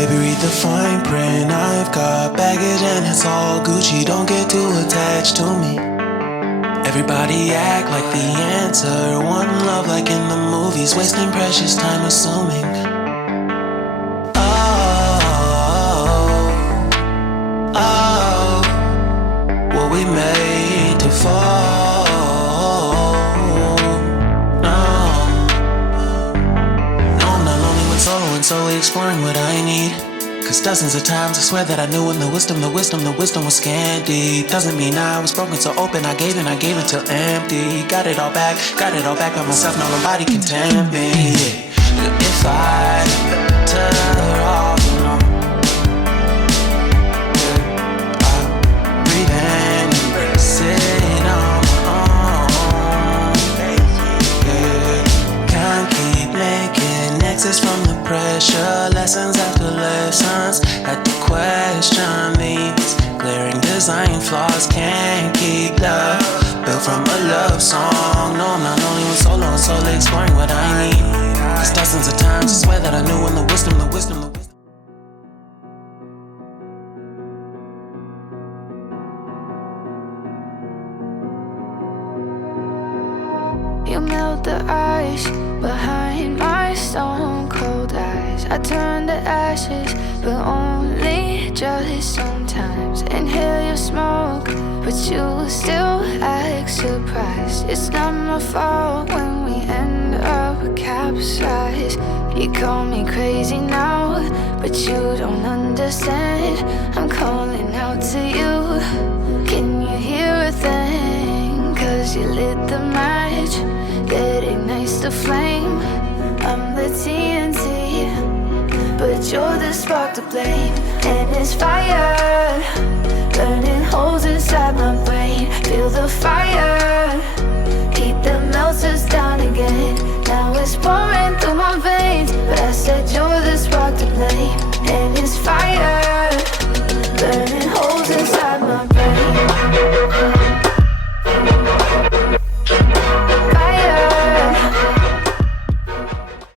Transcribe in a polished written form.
Baby, read the fine print. I've got baggage and it's all Gucci. Don't get too attached to me. Everybody act like the answer. One love like in the movies. Wasting precious time assuming. Oh, were we made to fall? No, I'm not lonely when solo and solely exploring what I need. Cause dozens of times I swear that I knew when the wisdom was scanty. Doesn't mean I was broken, so open I gave until empty. Got it all back by myself, now nobody can tempt me. If I turn off, breathe in and sit on my own. Can't keep making exits from the pressure. Lessons after lessons, had to question these glaring design flaws. Can't keep love built from a love song. No, I'm not only with solo and solely exploring what I need. Cause dozens of times I swear that I knew when the wisdom. You melt the ice behind my stone cold eyes. I turn to ashes, but only just sometimes. Inhale your smoke, but you still act surprised. It's not my fault when we end up capsized. You call me crazy now, but you don't understand. I'm calling out to you. Can you hear a thing? Cause you lit the match that ignites the flame. I'm the TNT, but you're the spark to blame. And it's fire, burning holes inside my brain. Feel the fire, heat that melts us down again. Now it's pouring through my veins, but I said you're the spark to blame. And it's fire,